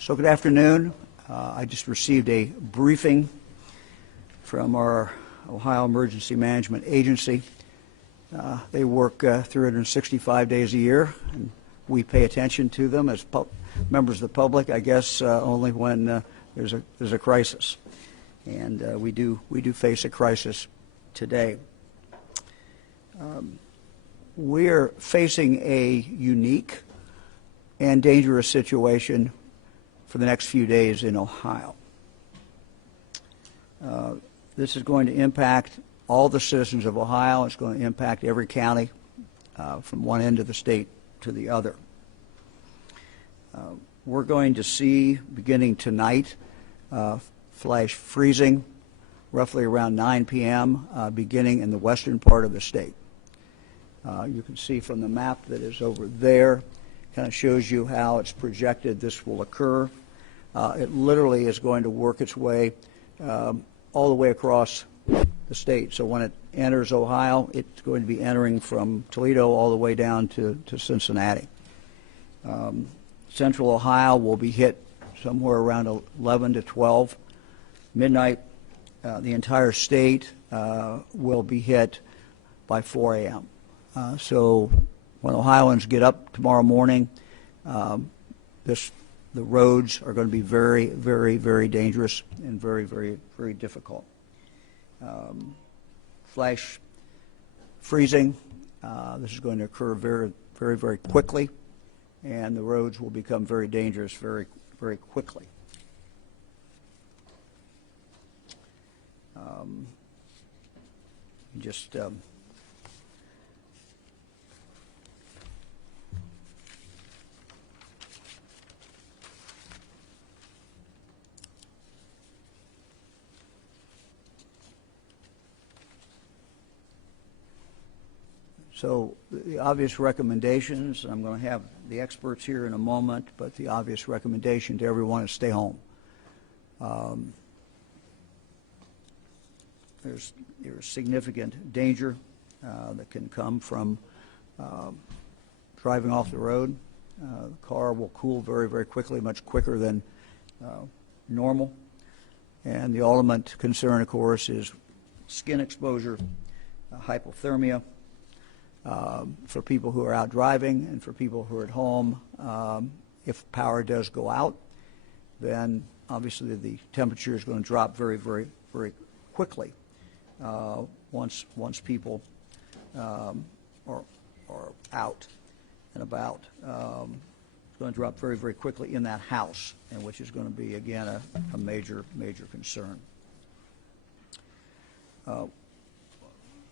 So good afternoon. I just received a briefing from our Ohio Emergency Management Agency. They work 365 days a year, and we pay attention to them as members of the public, I guess, only when there's a crisis. And we do face a crisis today. We're facing a unique and dangerous situation for the next few days in Ohio. This is going to impact all the citizens of Ohio. It's going to impact every county from one end of the state to the other. We're going to see, beginning tonight, flash freezing roughly around 9 p.m., beginning in the western part of the state. You can see from the map that is over there, kind of shows you how it's projected this will occur. It literally is going to work its way all the way across the state. So when it enters Ohio, it's going to be entering from Toledo all the way down to Cincinnati. Central Ohio will be hit somewhere around 11 to 12 midnight. The entire state will be hit by 4 a.m. So when Ohioans get up tomorrow morning, the roads are going to be very, very, very dangerous and very, very, very difficult. Flash freezing, this is going to occur very, very, very quickly, and the roads will become very dangerous very, very quickly. So the obvious recommendations, I'm going to have the experts here in a moment, but the obvious recommendation to everyone is stay home. There's significant danger that can come from driving off the road. The car will cool very, very quickly, much quicker than normal. And the ultimate concern, of course, is skin exposure, hypothermia. For people who are out driving and for people who are at home, if power does go out, then obviously the temperature is going to drop very, very, very quickly once people are out and about. It's going to drop very, very quickly in that house, and which is going to be, again, a major, major concern.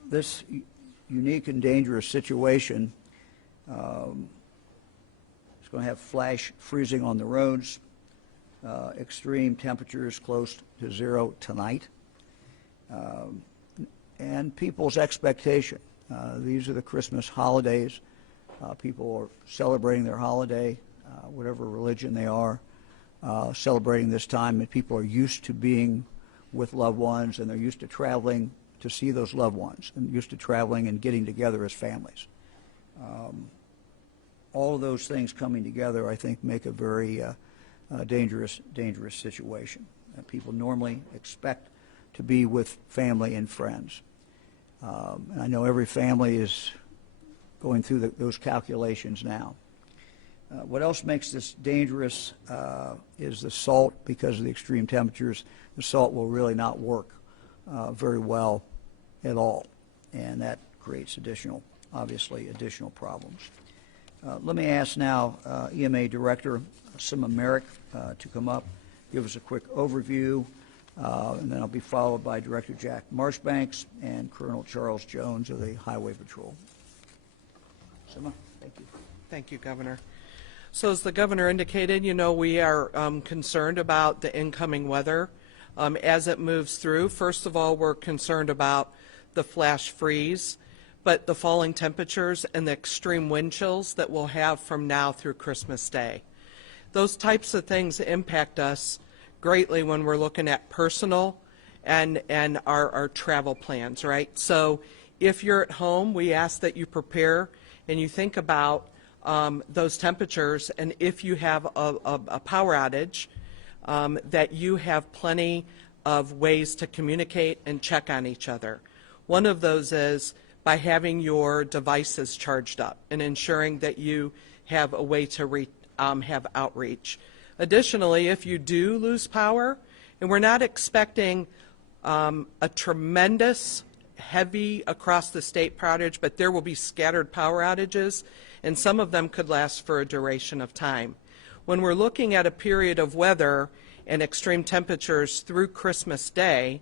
This unique and dangerous situation is going to have flash freezing on the roads, extreme temperatures close to zero tonight, and people's expectation. These are the Christmas holidays. People are celebrating their holiday, whatever religion they are, celebrating this time, and people are used to being with loved ones, and they're used to traveling to see those loved ones, and used to traveling and getting together as families. All of those things coming together, I think, make a very dangerous situation. People normally expect to be with family and friends. And I know every family is going through those calculations now. What else makes this dangerous is the salt. Because of the extreme temperatures, the salt will really not work very well at all, and that creates obviously additional problems. Let me ask now EMA Director Sima Merrick to come up, give us a quick overview, and then I'll be followed by Director Jack Marshbanks and Colonel Charles Jones of the Highway Patrol. Sima, thank you. Thank you, Governor. So as the Governor indicated, we are concerned about the incoming weather. As it moves through, first of all, we're concerned about the flash freeze, but the falling temperatures and the extreme wind chills that we'll have from now through Christmas Day. Those types of things impact us greatly when we're looking at personal and our travel plans, right? So if you're at home, we ask that you prepare and you think about those temperatures, and if you have a power outage, that you have plenty of ways to communicate and check on each other. One of those is by having your devices charged up and ensuring that you have a way to have outreach. Additionally, if you do lose power, and we're not expecting a tremendous heavy across the state power outage, but there will be scattered power outages, and some of them could last for a duration of time. When we're looking at a period of weather and extreme temperatures through Christmas Day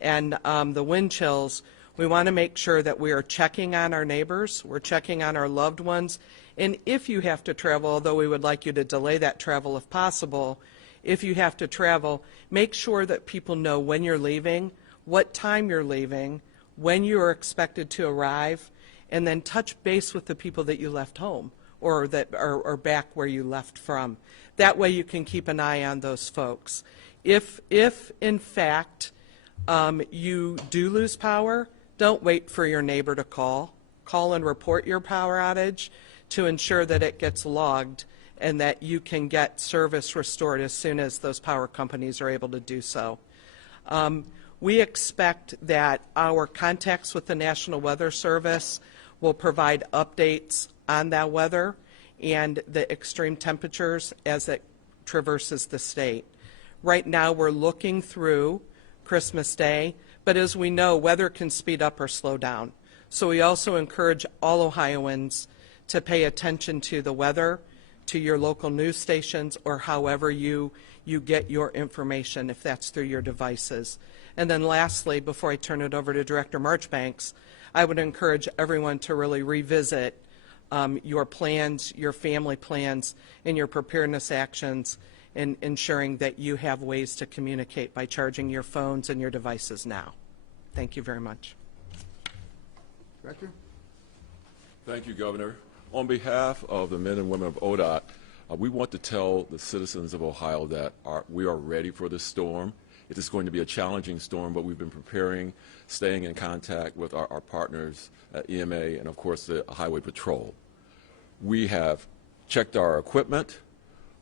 and the wind chills, we want to make sure that we are checking on our neighbors, we're checking on our loved ones, and if you have to travel, although we would like you to delay that travel if possible, if you have to travel, make sure that people know when you're leaving, what time you're leaving, when you are expected to arrive, and then touch base with the people that you left home or that are back where you left from. That way you can keep an eye on those folks. If in fact you do lose power, don't wait for your neighbor to call. Call and report your power outage to ensure that it gets logged and that you can get service restored as soon as those power companies are able to do so. We expect that our contacts with the National Weather Service will provide updates on that weather and the extreme temperatures as it traverses the state. Right now we're looking through Christmas Day, but as we know, weather can speed up or slow down. So we also encourage all Ohioans to pay attention to the weather, to your local news stations, or however you get your information, if that's through your devices. And then lastly, before I turn it over to Director Marchbanks, I would encourage everyone to really revisit your plans, your family plans, and your preparedness actions in ensuring that you have ways to communicate by charging your phones and your devices now. Thank you very much. Director? Thank you, Governor. On behalf of the men and women of ODOT, we want to tell the citizens of Ohio that we are ready for this storm. It is going to be a challenging storm, but we've been preparing, staying in contact with our partners at EMA and, of course, the Highway Patrol. We have checked our equipment.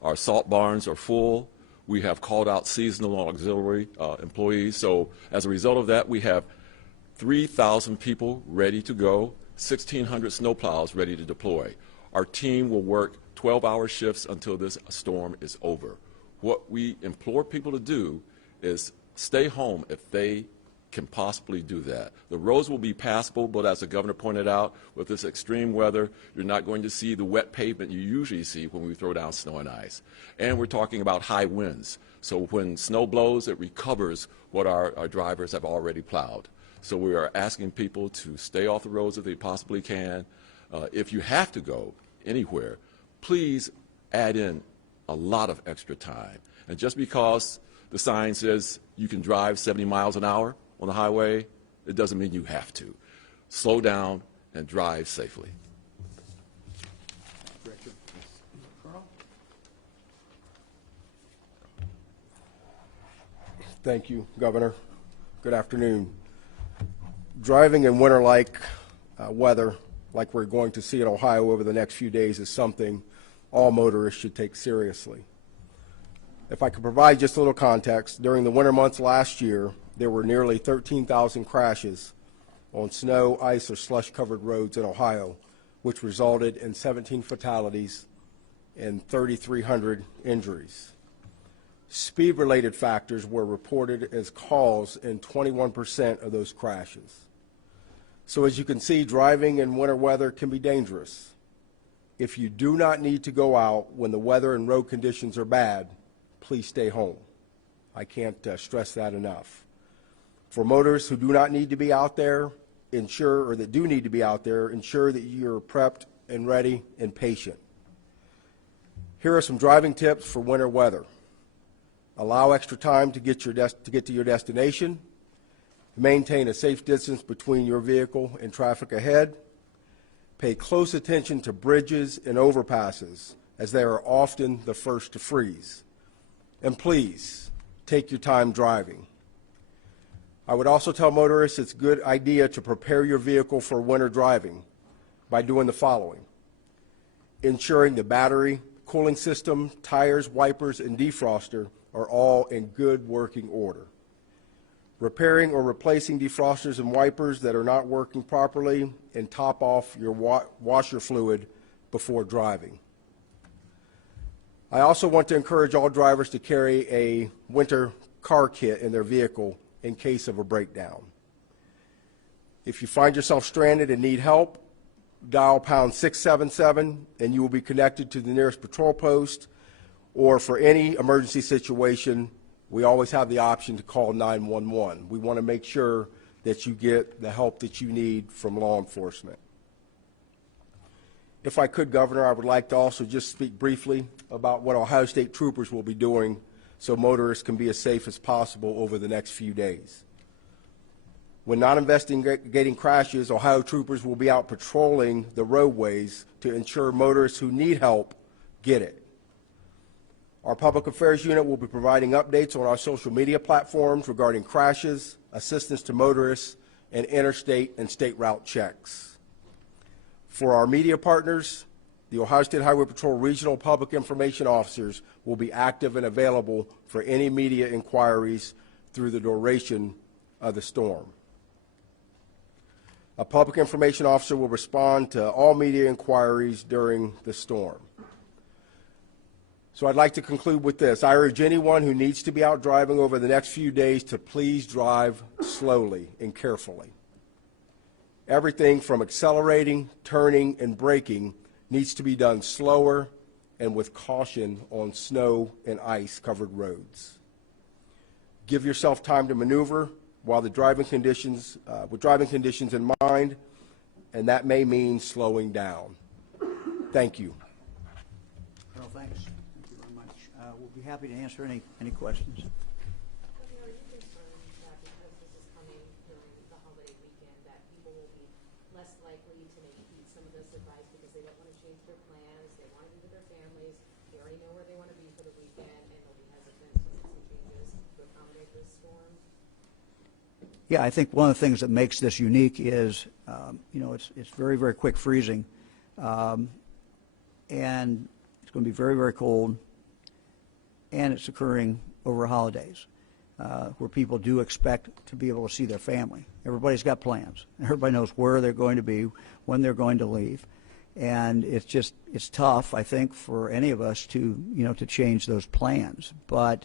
Our salt barns are full. We have called out seasonal and auxiliary employees. So as a result of that, we have 3,000 people ready to go, 1,600 snowplows ready to deploy. Our team will work 12-hour shifts until this storm is over. What we implore people to do is stay home if they can possibly do that. The roads will be passable, but as the governor pointed out, with this extreme weather, you're not going to see the wet pavement you usually see when we throw down snow and ice. And we're talking about high winds. So when snow blows, it recovers what our drivers have already plowed. So we are asking people to stay off the roads if they possibly can. If you have to go anywhere, please add in a lot of extra time. And just because the sign says you can drive 70 miles an hour on the highway, it doesn't mean you have to. Slow down and drive safely. Thank you, Governor. Good afternoon. Driving in winter-like weather, like we're going to see in Ohio over the next few days, is something all motorists should take seriously. If I could provide just a little context, during the winter months last year, there were nearly 13,000 crashes on snow, ice, or slush-covered roads in Ohio, which resulted in 17 fatalities and 3,300 injuries. Speed-related factors were reported as cause in 21% of those crashes. So as you can see, driving in winter weather can be dangerous. If you do not need to go out when the weather and road conditions are bad, please stay home. I can't stress that enough. For motorists who do not need to be out there, that do need to be out there, ensure that you're prepped and ready and patient. Here are some driving tips for winter weather. Allow extra time to get to your destination. Maintain a safe distance between your vehicle and traffic ahead. Pay close attention to bridges and overpasses, as they are often the first to freeze. And please, take your time driving. I would also tell motorists it's a good idea to prepare your vehicle for winter driving by doing the following. ensuring the battery, cooling system, tires, wipers, and defroster are all in good working order. Repairing or replacing defrosters and wipers that are not working properly, and top off your washer fluid before driving. I also want to encourage all drivers to carry a winter car kit in their vehicle in case of a breakdown. If you find yourself stranded and need help, dial pound 677 and you will be connected to the nearest patrol post, or for any emergency situation, we always have the option to call 911. We want to make sure that you get the help that you need from law enforcement. If I could, Governor, I would like to also just speak briefly about what Ohio State troopers will be doing so motorists can be as safe as possible over the next few days. When not investigating crashes, Ohio troopers will be out patrolling the roadways to ensure motorists who need help get it. Our Public Affairs Unit will be providing updates on our social media platforms regarding crashes, assistance to motorists, and interstate and state route checks. For our media partners, the Ohio State Highway Patrol Regional Public Information Officers will be active and available for any media inquiries through the duration of the storm. A public information officer will respond to all media inquiries during the storm. So I'd like to conclude with this. I urge anyone who needs to be out driving over the next few days to please drive slowly and carefully. Everything from accelerating, turning, and braking needs to be done slower and with caution on snow and ice-covered roads. Give yourself time to maneuver while the driving conditions, with driving conditions in mind, and that may mean slowing down. Thank you. Well, thanks. Thank you very much. We'll be happy to answer any questions. Are you concerned that because this is coming during the holiday weekend, that people will be less likely to maybe heed some of this advice because they don't want to change their plans, they want to be with their families, they already know where they want to be for the weekend, and they'll be hesitant to make some changes to accommodate this storm? Yeah, I think one of the things that makes this unique is, it's very, very quick freezing, and it's going to be very, very cold, and it's occurring over holidays, where people do expect to be able to see their family. Everybody's got plans. Everybody knows where they're going to be, when they're going to leave, and it's tough, I think, for any of us to change those plans. But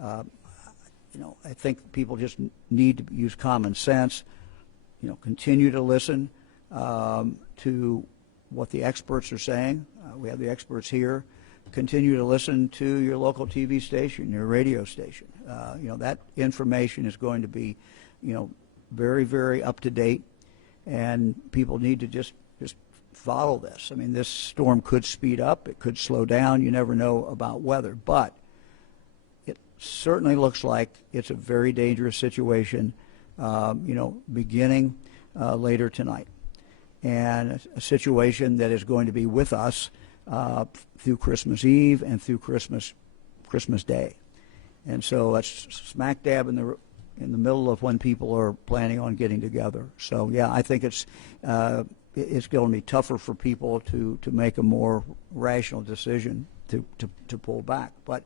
I think people just need to use common sense, continue to listen to what the experts are saying. We have the experts here. Continue to listen to your local TV station, your radio station. That information is going to be, very, very up to date, and people need to just follow this. I mean, this storm could speed up. It could slow down. You never know about weather, but certainly looks like it's a very dangerous situation, beginning later tonight, and a situation that is going to be with us through Christmas Eve and through Christmas Day. And so that's smack dab in the middle of when people are planning on getting together. So yeah, I think it's going to be tougher for people to make a more rational decision to pull back. But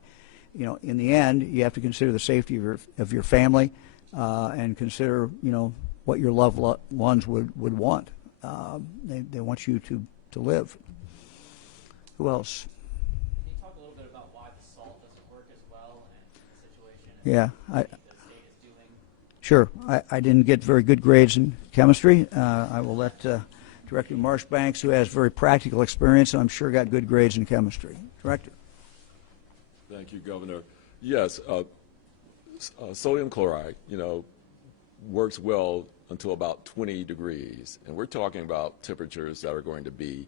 in the end, you have to consider the safety of your family, and consider, what your loved ones would want. They want you to live. Who else? Can you talk a little bit about why the salt doesn't work as well in the situation? Yeah, the state is doing? Sure. I didn't get very good grades in chemistry. I will let Director Marshbanks, who has very practical experience, I'm sure got good grades in chemistry. Director. Thank you, Governor. Yes, sodium chloride, works well until about 20 degrees. And we're talking about temperatures that are going to be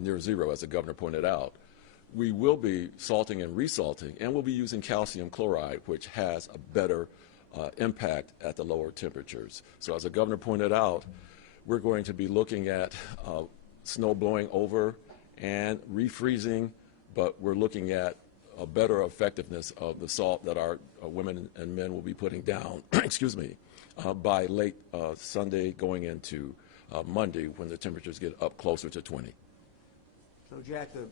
near zero, as the governor pointed out. We will be salting and resalting, and we'll be using calcium chloride, which has a better impact at the lower temperatures. So as the governor pointed out, we're going to be looking at snow blowing over and refreezing, but we're looking at a better effectiveness of the salt that our women and men will be putting down, excuse me, by late Sunday going into Monday, when the temperatures get up closer to 20. So, Jack, the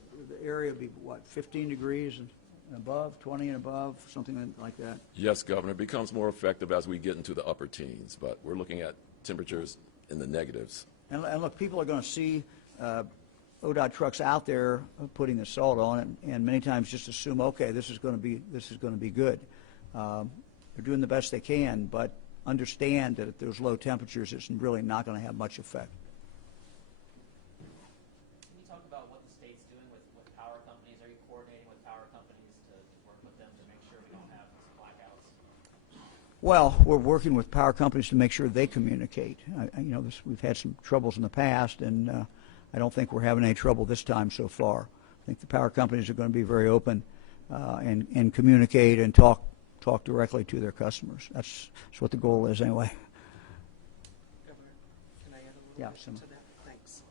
area would be, what, 15 degrees and above, 20 and above, something like that? Yes, Governor, it becomes more effective as we get into the upper teens, but we're looking at temperatures in the negatives. And look, people are going to see ODOT trucks out there putting the salt on it, and many times just assume, okay, this is going to be good. They're doing the best they can, but understand that at those low temperatures, it's really not going to have much effect. Can you talk about what the state's doing with power companies? Are you coordinating with power companies to work with them to make sure we don't have blackouts? Well, we're working with power companies to make sure they communicate. We've had some troubles in the past, and I don't think we're having any trouble this time so far. I think the power companies are going to be very open and communicate and talk directly to their customers. That's what the goal is anyway. Governor, can I add a Yeah, little bit to that? Thanks.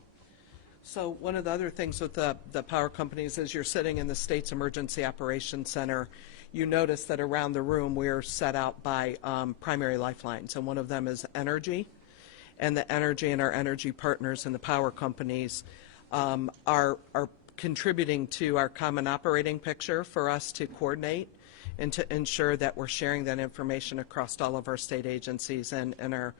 So one of the other things with the power companies is you're sitting in the state's emergency operations center. You notice that around the room we're set out by primary lifelines, and one of them is energy. And the energy and our energy partners and the power companies are contributing to our common operating picture for us to coordinate and to ensure that we're sharing that information across all of our state agencies and our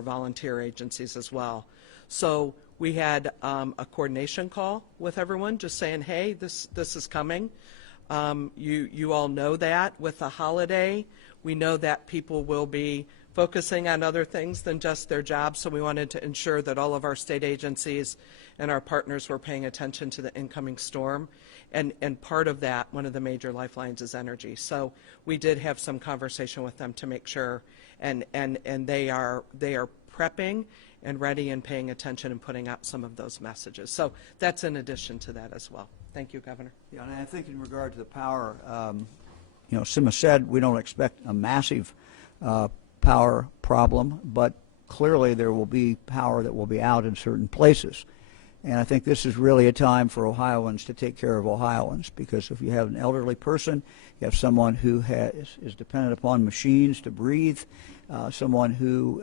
volunteer agencies as well. So we had a coordination call with everyone, just saying, hey, this is coming. You all know that with the holiday, we know that people will be focusing on other things than just their jobs, so we wanted to ensure that all of our state agencies and our partners were paying attention to the incoming storm. And part of that, one of the major lifelines is energy. So we did have some conversation with them to make sure, and they are prepping and ready and paying attention and putting out some of those messages. So that's in addition to that as well. Thank you, Governor. Yeah, and I think in regard to the power, Sima said we don't expect a massive power problem, but clearly there will be power that will be out in certain places. And I think this is really a time for Ohioans to take care of Ohioans, because if you have an elderly person, you have someone who is dependent upon machines to breathe, someone who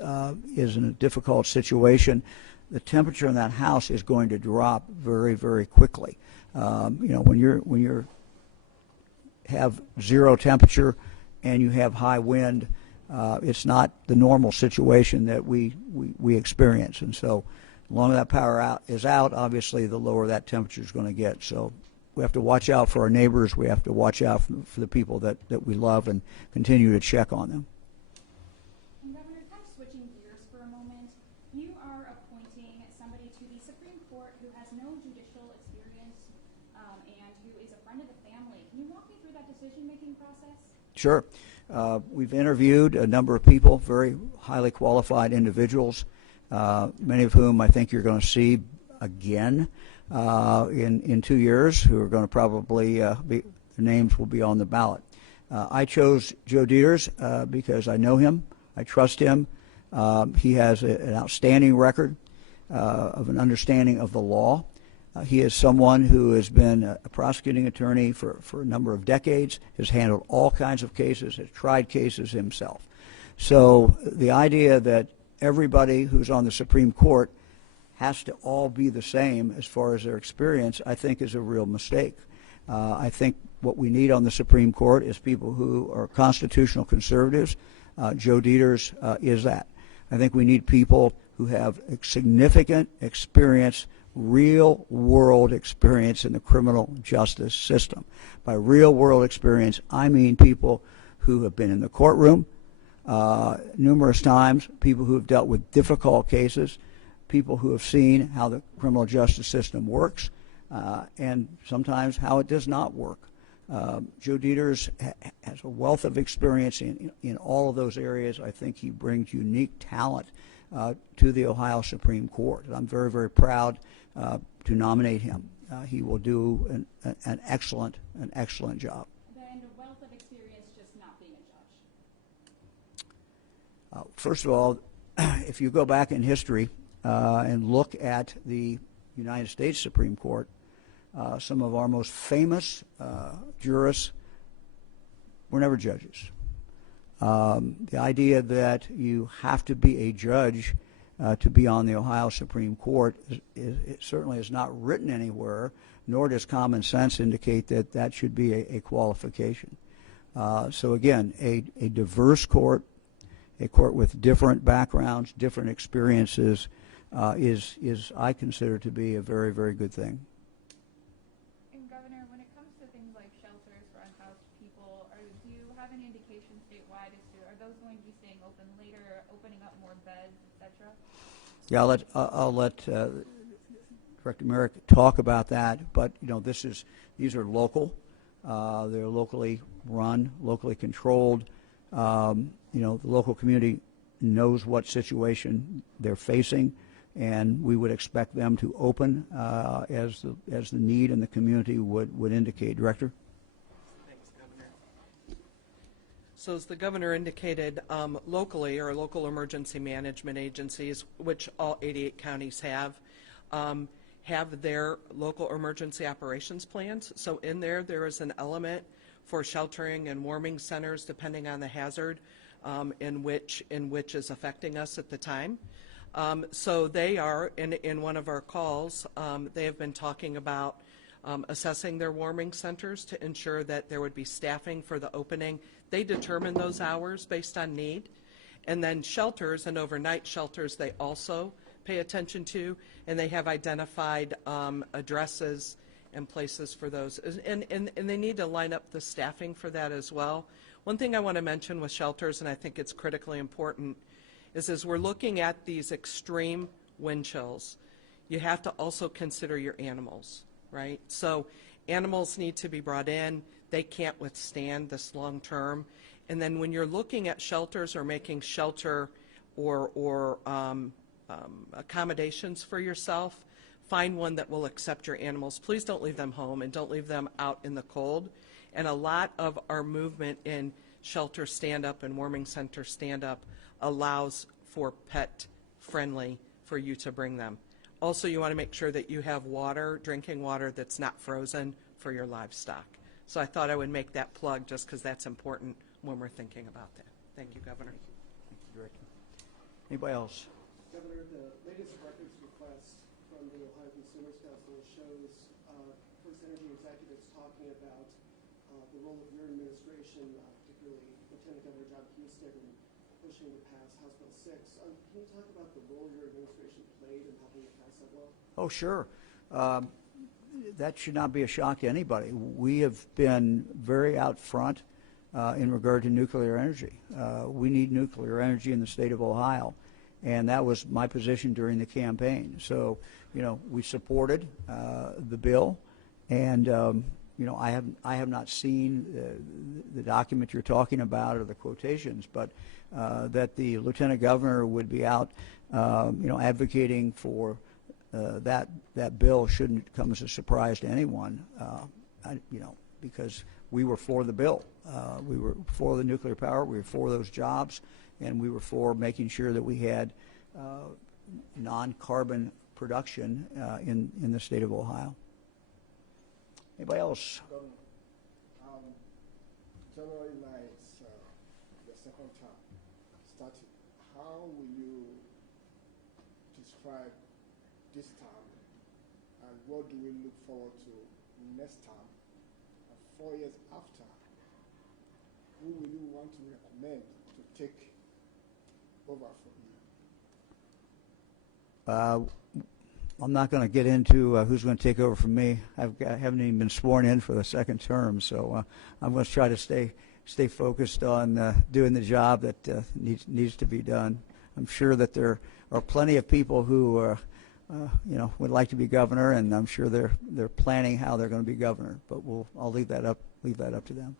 is in a difficult situation, the temperature in that house is going to drop very, very quickly. When you have zero temperature and you have high wind, it's not the normal situation that we experience. And so the longer that power is out, obviously the lower that temperature is going to get. So we have to watch out for our neighbors. We have to watch out for the people that we love and continue to check on them. And Governor, kind of switching gears for a moment, you are appointing somebody to the Supreme Court who has no judicial experience and who is a friend of the family. Can you walk me through that decision-making process? Sure. We've interviewed a number of people, very highly qualified individuals, many of whom I think you're going to see again in 2 years, who are going to probably their names will be on the ballot. I chose Joe Dieters because I know him, I trust him. He has an outstanding record of an understanding of the law. He is someone who has been a prosecuting attorney for a number of decades, has handled all kinds of cases, has tried cases himself. So the idea that everybody who's on the Supreme Court has to all be the same as far as their experience, I think is a real mistake. I think what we need on the Supreme Court is people who are constitutional conservatives. Joe Dieters is that. I think we need people who have significant experience, real-world experience in the criminal justice system. By real-world experience, I mean people who have been in the courtroom numerous times, people who have dealt with difficult cases, people who have seen how the criminal justice system works, and sometimes how it does not work. Joe Dieters has a wealth of experience in all of those areas. I think he brings unique talent to the Ohio Supreme Court. And I'm very, very proud to nominate him. He will do an excellent job. And a wealth of experience just not being a judge. First of all, if you go back in history and look at the United States Supreme Court, some of our most famous jurists were never judges. The idea that you have to be a judge to be on the Ohio Supreme Court. It certainly is not written anywhere, nor does common sense indicate that that should be a qualification. So again, a diverse court, a court with different backgrounds, different experiences, is I consider to be a very, very good thing. And Governor, when it comes to things like shelters for unhoused people, do you have any indication statewide as to, are those going to be staying open later, opening up more beds, etc.? Yeah, I'll let Director Merrick talk about that. But you know, these are local. They're locally run, locally controlled. You know, the local community knows what situation they're facing, and we would expect them to open as the need in the community would indicate. Director? Thanks, Governor. So as the Governor indicated, locally, or local emergency management agencies, which all 88 counties have their local emergency operations plans. So in there is an element for sheltering and warming centers depending on the hazard in which is affecting us at the time. So they are, in one of our calls, they have been talking about assessing their warming centers to ensure that there would be staffing for the opening. They determine those hours based on need. And then shelters and overnight shelters they also pay attention to, and they have identified addresses and places for those. And they need to line up the staffing for that as well. One thing I want to mention with shelters, and I think it's critically important, is as we're looking at these extreme wind chills, you have to also consider your animals, right? So animals need to be brought in. They can't withstand this long term. And then when you're looking at shelters or making shelter or accommodations for yourself, find one that will accept your animals. Please don't leave them home and don't leave them out in the cold. And a lot of our movement in shelter stand-up and warming center stand-up allows for pet-friendly for you to bring them. Also, you want to make sure that you have water, drinking water that's not frozen for your livestock. So I thought I would make that plug just because that's important when we're thinking about that. Thank you, Governor. Thank you, Director. Anybody else? Governor, the latest records request from the Ohio Consumers Council shows First Energy executives talking about the role of your administration, particularly Lieutenant Governor John Husted, in pushing to pass House Bill 6. Can you talk about the role your administration played in helping it pass that law? Oh, sure. That should not be a shock to anybody. We have been very out front in regard to nuclear energy. We need nuclear energy in the state of Ohio, and that was my position during the campaign. So, you know, we supported the bill, and you know, I have not seen the document you're talking about or the quotations, but that the Lieutenant Governor would be out, you know, advocating for that bill shouldn't come as a surprise to anyone, you know, because we were for the bill. We were for the nuclear power. We were for those jobs, and we were for making sure that we had non-carbon production in the state of Ohio. Anybody else? January 9th, the second term started. How will you describe this term, and what do we look forward to next term? And 4 years after, who will you want to recommend to take over from you? I'm not going to get into who's going to take over from me. I haven't even been sworn in for the second term, so I'm going to try to stay focused on doing the job that needs to be done. I'm sure that there are plenty of people who you know, would like to be governor, and I'm sure they're planning how they're going to be governor. But I'll leave that up to them.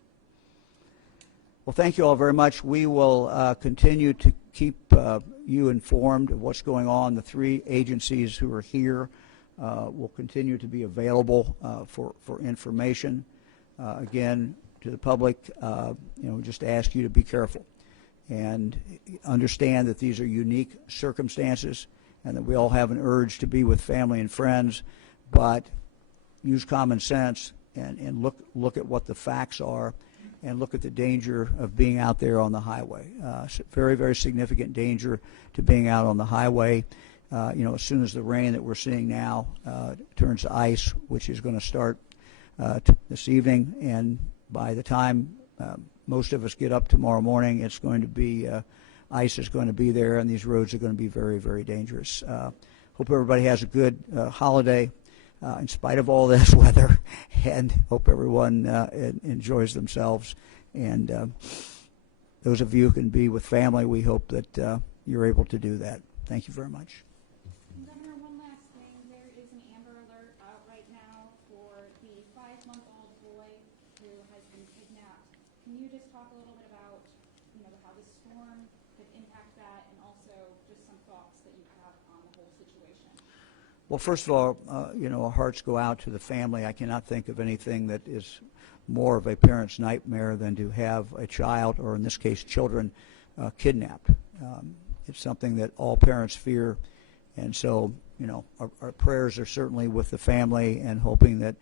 Well, thank you all very much. We will continue to keep you informed of what's going on. The three agencies who are here will continue to be available for information. Again, to the public, you know, just ask you to be careful and understand that these are unique circumstances and that we all have an urge to be with family and friends, but use common sense and look at what the facts are and look at the danger of being out there on the highway. Very, very significant danger to being out on the highway. As soon as the rain that we're seeing now turns to ice, which is going to start this evening, and by the time most of us get up tomorrow morning, it's going to be ice is going to be there, and these roads are going to be very, very dangerous. Hope everybody has a good holiday in spite of all this weather, and hope everyone enjoys themselves. And those of you who can be with family, we hope that you're able to do that. Thank you very much. Governor, one last thing. There is an Amber Alert out right now for the 5-month-old boy who has been kidnapped. Can you just talk a little bit about, how the storm could impact that, and also just some thoughts that you have on the whole situation? Well, first of all, our hearts go out to the family. I cannot think of anything that is more of a parent's nightmare than to have a child, or in this case, children, kidnapped. It's something that all parents fear, and so, our prayers are certainly with the family, and hoping that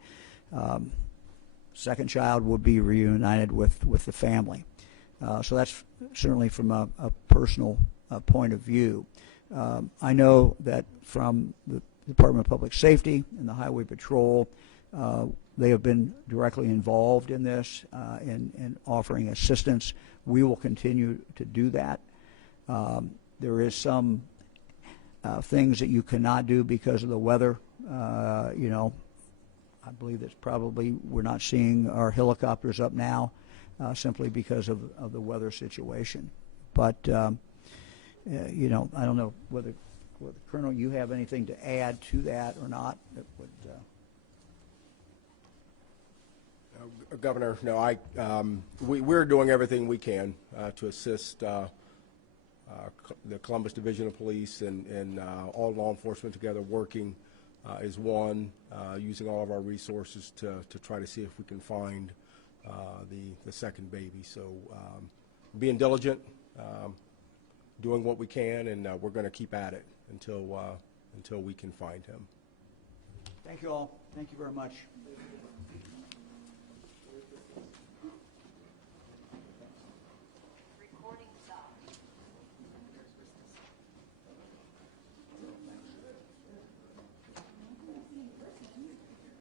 second child will be reunited with the family. So that's certainly from a personal point of view. I know that from the Department of Public Safety and the Highway Patrol, they have been directly involved in this and offering assistance. We will continue to do that. There is some things that you cannot do because of the weather. I believe that's probably, we're not seeing our helicopters up now simply because of the weather situation. But, I don't know whether Colonel, you have anything to add to that or not? That would, Governor, no, we're doing everything we can to assist the Columbus Division of Police and all law enforcement together, working as one, using all of our resources to try to see if we can find the second baby. So being diligent, doing what we can, and we're going to keep at it until we can find him. Thank you all. Thank you very much.